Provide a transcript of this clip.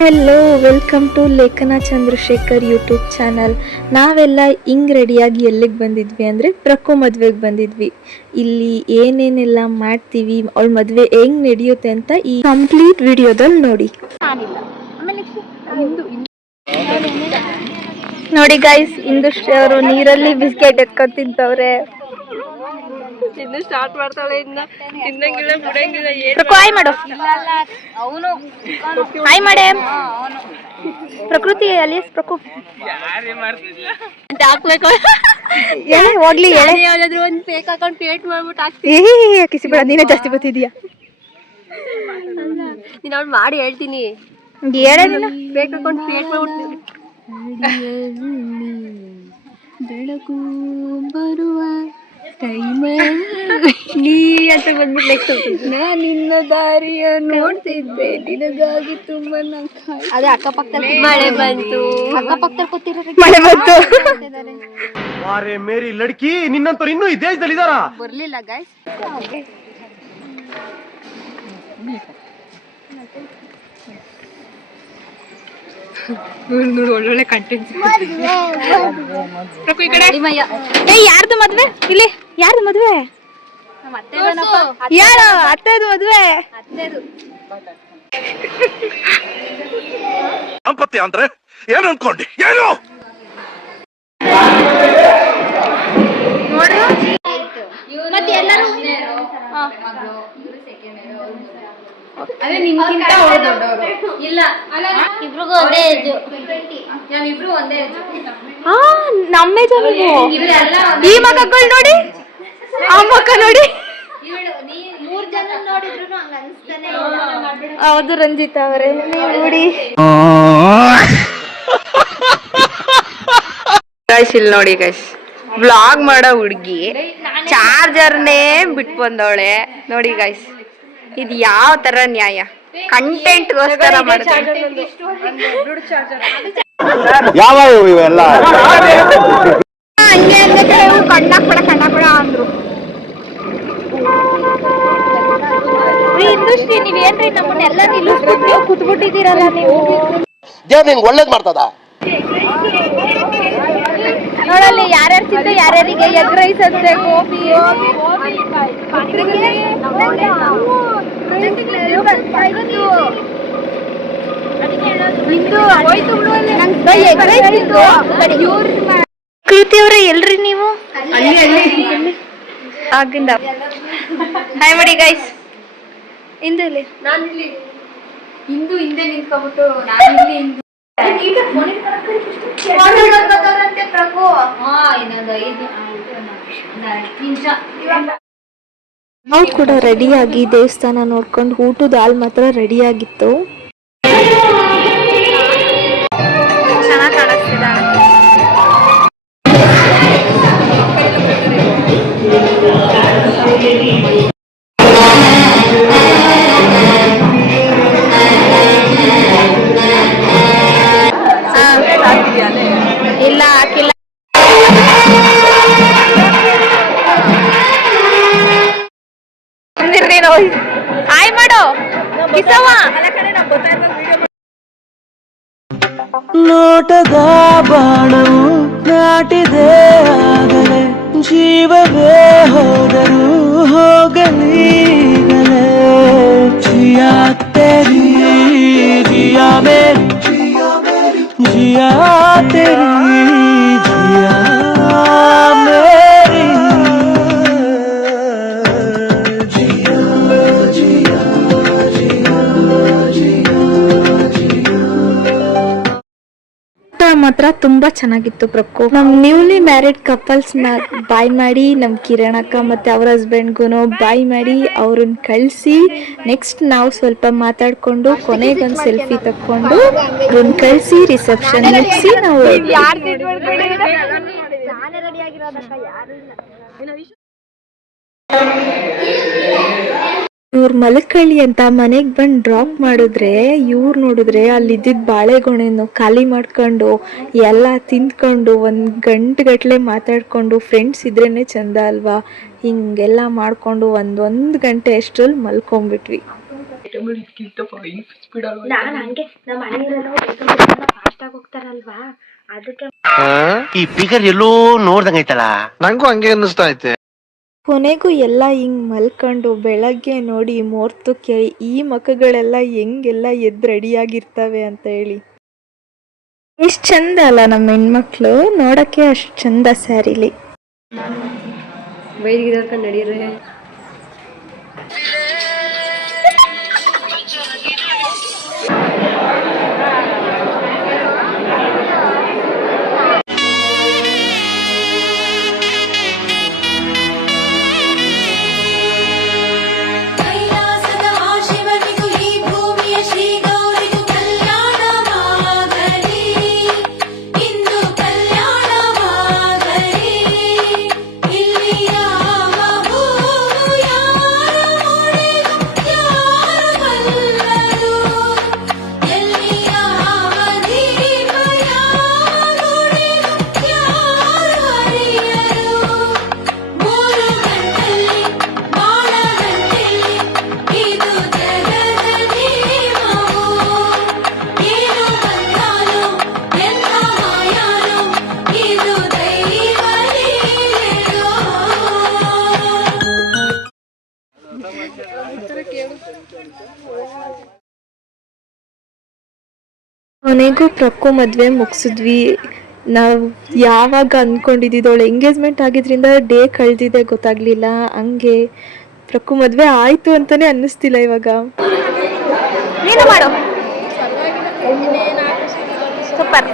Hello, welcome to ಲೇಖನ Chandrashekhar YouTube channel. ನಾವೆಲ್ಲ ಹಿಂಗೆ ರೆಡಿಯಾಗಿ ಎಲ್ಲಿಗೆ ಬಂದಿದ್ವಿ ಅಂದರೆ ಪ್ರಕು ಮದುವೆಗೆ ಬಂದಿದ್ವಿ. ಇಲ್ಲಿ ಏನೇನೆಲ್ಲ ಮಾಡ್ತೀವಿ, ಅವಳ ಮದುವೆ ಹೆಂಗೆ ನಡೆಯುತ್ತೆ ಅಂತ ಈ ಕಂಪ್ಲೀಟ್ ವಿಡಿಯೋದಲ್ಲಿ ನೋಡಿ. ನೋಡಿ ಗೈಸ್, ಇಂದುಶ್ರೀ ಅವರು ನೀರಲ್ಲಿ ಬಿಸ್ಕೆಟ್ ಎತ್ಕೊಂಡು ತಿಂತವ್ರೆ. ಇನ್ನು ಸ್ಟಾರ್ಟ್ ಮಾಡ್ತಾಳೆ, ಇನ್ನ ತಿನ್ನಂಗಿಲ್ಲ ಬಿಡಂಗಿಲ್ಲ. ಹಾಯ್ ಮಾಡು, ಹಾಯ್ ಮಾಡೆ. ಪ್ರಕೃತಿ ಅಲಿಯಸ್ ಪ್ರಕು ಹಾಕ್ಬೇಕು. ಹೋಗ್ಲಿ, ಯಾವ್ದಾದ್ರು ಒಂದು ಫೇಕ್ ಅಕೌಂಟ್ ಕ್ರಿಯೇಟ್ ಮಾಡ್ಬಿಟ್ಟು ಹಾಕ್ತೀನಿ. ಕಿಸಿ ಬೇಡ, ನೀನೇ ಜಾಸ್ತಿ ಬರ್ತಿದೀಯಾ. ನೀನು ಅವ್ಳು ಮಾಡಿ ಹೇಳ್ತೀನಿ. ಹೇಳೋದಿಲ್ಲ, ಫೇಕ್ ಅಕೌಂಟ್ ಕ್ರಿಯೇಟ್ ಮಾಡ್ಬಿಡ್ತೀನಿ. ಬೆಳಕು ಬರುವ ನೀ ಅಂತ ಬಂದ್ಬಿಟ್ಟು ನೆಕ್ಸ್ಟ್ ನಾ ನಿನ್ನ ದಾರಿಯ ನೋಡ್ತಿದ್ದೆ, ನಿನಗಾಗಿ ತುಂಬಾ ಅದೇ ಅಕ್ಕಪಕ್ಕದಲ್ಲಿ ಮಳೆ ಬಂತು. ಅಕ್ಕಪಕ್ಕದಲ್ಲಿ ಕೂತಿರೋ ಮಳೆ ಬಂತು. ವಾರೆ ಮೇರಿ ಲಡ್ಕಿ, ನಿನ್ನಂತವ್ರು ಇನ್ನೂ ಈ ದೇಶದಲ್ಲಿ ಇದಾರ? ಬರ್ಲಿಲ್ಲ ಗೈಸ್. ಒಳ್ಳೊಳ್ಳೆ ಕಂಟೆಂಟ್. ಯಾರ್ದು ಮದ್ವೆ? ಇಲ್ಲಿ ಯಾರ್ದು ಮದ್ವೆ? ಯಾರು ಅತ್ತೆದು ಮದ್ವೆ? ದಾಂಪತ್ಯ ಅಂದ್ರೆ ಏನು ಅನ್ಕೊಂಡಿ? ಏನು ಮತ್ತೆ ಎಲ್ಲರೂ ಅದೇ ನಿಮ್ಗಿಂತ ಇಲ್ಲ, ಇಬ್ರಿಗೂ ಒಂದೇ ಏಜು. ನಾವಿಬ್ರು ಒಂದೇ ಏಜು. ನಮ್ಮೇ ಈ ಮಕ್ಕಳು ನೋಡಿ, ಆ ಮಕ್ಕ ನೋಡಿ. ಮೂರ್ ಜನ ನೋಡಿದ್ರು ಹಂಗ ಅನ್ಸ್ತಾನೆ. ಹೌದು ರಂಜಿತಾ ಅವರೇ, ನೋಡಿ. ಗೈಸ್ ಇಲ್ಲಿ ನೋಡಿ ಗೈಸ್, ವ್ಲಾಗ್ ಮಾಡೋ ಹುಡ್ಗಿ ಚಾರ್ಜರ್ನೇ ಬಿಟ್ಟು ಬಂದವಳೆ ನೋಡಿ ಗೈಸ್. ಇದು ಯಾವ ತರ ನ್ಯಾಯ? ಕಂಟೆಂಟ್ಗೋಸ್ಕರ ಮಾಡ್ತಾರೆ. ಯಾವ ಇವೆಲ್ಲ ಹಂಗೆ ಕಣ್ಣಾಕ್ಬೇಡ ಅಂದ್ರು. ಇಂದುಶ್ರೀ, ನೀವೇನ್ರಿ ನಮ್ಮನ್ನೆಲ್ಲ ನಿಲ್ಲಿಸ್ಬಿಟ್ಟು ಕೂತ್ಬಿಟ್ಟಿದ್ದೀರಲ್ಲ ನೀವು. ದೇವ್ರು ನಿಂಗೆ ಒಳ್ಳೇದ್ ಮಾಡ್ತದ. ನೋಡಲ್ಲಿ ಯಾರ್ಯಾರು ತಿಂದು ಯಾರ್ಯಾರಿಗೆ ಎಗ್ ರೈಸ್ ಅಂತೆ, ಗೋಬಿ. ಕೃತಿ ಅವ್ರ ಎಲ್ರಿ ನೀವು? ಆಗಿಂದ ಹಾಯ್ ಮಾಡಿ ಗೈಸ್. ಇಂದು ಇಲ್ಲಿ, ನಾನು ಇಲ್ಲಿ ಹಿಂದೂ ಹಿಂದೆ ನಿಂತ್ಕೊಂಡ್ಬಿಟ್ಟು ನಾನು ಇಲ್ಲಿ ಹಿಂದೂ. ನಾವು ಕೂಡ ರೆಡಿಯಾಗಿ ದೇವಸ್ಥಾನ ನೋಡ್ಕೊಂಡು ಊಟದ ಹಾಲ್ ಮಾತ್ರ ರೆಡಿಯಾಗಿತ್ತು. ಚೆನ್ನಾಗಿ ಕಾಣಿಸ್ತಿದೆ. ಇಲ್ಲ ಹಾಕಿಲ್ಲ. ಹಾಯ್ ಮಾಡು ಕಿಸವ. ನೋಟದ ಬಾಣವು ನಾಟಿದೆ ಆಗಲೇ, ಜೀವವೇ ಹೋದರೂ ಹೋಗಲೀಗಲೇ. ಜಿಯಾ ತೆರಿ ಜಿಯಾ ಮೇರಿ, ಜಿಯಾ ತೆರಿ ಜಿಯಾ ಮೇರಿ, ಜಿಯಾ ಜಿಯಾ ಜಿಯಾ ಜಿಯಾ ಜಿಯಾ. ಮಾತ್ರ ತುಂಬಾ ಚೆನ್ನಾಗಿತ್ತು ಪ್ರಕೋ. ನಮ್ ನ್ಯೂಲಿ ಮ್ಯಾರಿಡ್ ಕಪಲ್ಸ್ ಬಾಯ್ ಮಾಡಿ, ನಮ್ ಕಿರಣ್ ಅಕ್ಕ ಮತ್ತೆ ಅವ್ರ ಹಸ್ಬೆಂಡ್ಗೂ ಬಾಯ್ ಮಾಡಿ ಅವ್ರನ್ನ ಕಳ್ಸಿ, ನೆಕ್ಸ್ಟ್ ನಾವು ಸ್ವಲ್ಪ ಮಾತಾಡ್ಕೊಂಡು ಕೊನೆಗೊಂದು ಸೆಲ್ಫಿ ತಕ್ಕೊಂಡು ಅವ್ರನ್ನ ಕಳ್ಸಿ ರಿಸೆಪ್ಷನ್ ಮುಗಿಸಿ ನಾವು ಇವ್ರ ಮಲಕ್ಕಳ್ಳಿ ಅಂತ ಮನೆಗೆ ಬಂದು ಡ್ರಾಪ್ ಮಾಡಿದ್ರೆ, ಇವ್ರು ನೋಡಿದ್ರೆ ಅಲ್ಲಿದ್ದಿದ್ದ ಬಾಳೆಗೊನೆಯನ್ನು ಖಾಲಿ ಮಾಡ್ಕೊಂಡು ಎಲ್ಲ ತಿಂದ್ಕೊಂಡು 1 ಗಂಟೆಗಟ್ಟಲೆ ಮಾತಾಡ್ಕೊಂಡು, ಫ್ರೆಂಡ್ಸ್ ಇದ್ರೇನೆ ಚಂದ ಅಲ್ವಾ, ಹಿಂಗೆಲ್ಲ ಮಾಡ್ಕೊಂಡು 1 ಗಂಟೆ ಅಷ್ಟರಲ್ಲಿ ಮಲ್ಕೊಂಡ್ಬಿಟ್ವಿ. ನಾನು ಹಂಗೆ ನಮ್ಮ ಮನೆಯವರು ಫಾಸ್ಟ್ ಆಗಿ ಹೋಗ್ತಾರಲ್ವಾ ಅದಕ್ಕೆ ಈ ಫಿಗರ್ ಎಲ್ಲೋ ನೋಡ್ದಂಗೈತಲ್ಲ. ನಂಗೂ ಹಂಗೆ ಅನ್ನಿಸ್ತಾ ಐತೆ. ಕೊನೆಗೂ ಎಲ್ಲ ಹಿಂಗ್ ಮಲ್ಕೊಂಡು ಬೆಳಗ್ಗೆ ನೋಡಿ ಮೋರ್ತಕ್ಕೆ ಈ ಮಖಗಳೆಲ್ಲ ಹೆಂಗೆಲ್ಲ ಎದ್ದು ರೆಡಿಯಾಗಿರ್ತವೆ ಅಂತ ಹೇಳಿ. ಎಷ್ಟು ಚಂದ ಅಲ್ಲ ನಮ್ಮ ಹೆಣ್ಮಕ್ಳು, ನೋಡಕ್ಕೆ ಅಷ್ಟು ಚಂದ ಸ್ಯಾರಿಲಿ. ನಡೀರಿ. ಕೈಲಾಸದ ಆ ಶಿವನಿಗೂ ಈ ಭೂಮಿಯ ಶ್ರೀ ಗೌರಿಗೂ ಕಲ್ಯಾಣವಾಗಲಿ, ಇಂದು ಕಲ್ಯಾಣವಾಗಲಿ. ಇಲ್ಲಿ ಯಾವ ಹೂವು ಯಾರ ಮುಡಿಗೂ ಯಾರು ಬಲ್ಲರು, ಎಲ್ಲಿ ಯಾವ ದೀಪ ಯಾವ ಗುಡಿಗೂ ಯಾರು ಅರಿಯರು. ಮೂರು ಗಂಟಲ್ಲಿ ಬಾಳ ಗಂಟೆಯಲ್ಲಿ ಇದು ಜಗದ ನಿಯಮವು, ಏನು ಬಂದಾನೋ ಎಂಥ ಮಾಯಾನೋ ಇದು ದೈವ ಲೀಲೆಯೋ. ಕೊನೆಗೂ ಪ್ರಕ್ಕು ಮದುವೆ ಮುಗಿಸಿದ್ವಿ. ನಾವು ಯಾವಾಗ ಅಂದ್ಕೊಂಡಿದ್ದಿದ್ದವಳು ಎಂಗೇಜ್ಮೆಂಟ್ ಆಗಿದ್ರಿಂದ ಡೇ ಕಳೆದಿದೆ ಗೊತ್ತಾಗ್ಲಿಲ್ಲ. ಹಂಗೆ ಪ್ರಕ್ಕು ಮದುವೆ ಆಯಿತು ಅಂತಲೇ ಅನ್ನಿಸ್ತಿಲ್ಲ ಇವಾಗ. ನೀನು ಮಾಡು. ಸೂಪರ್.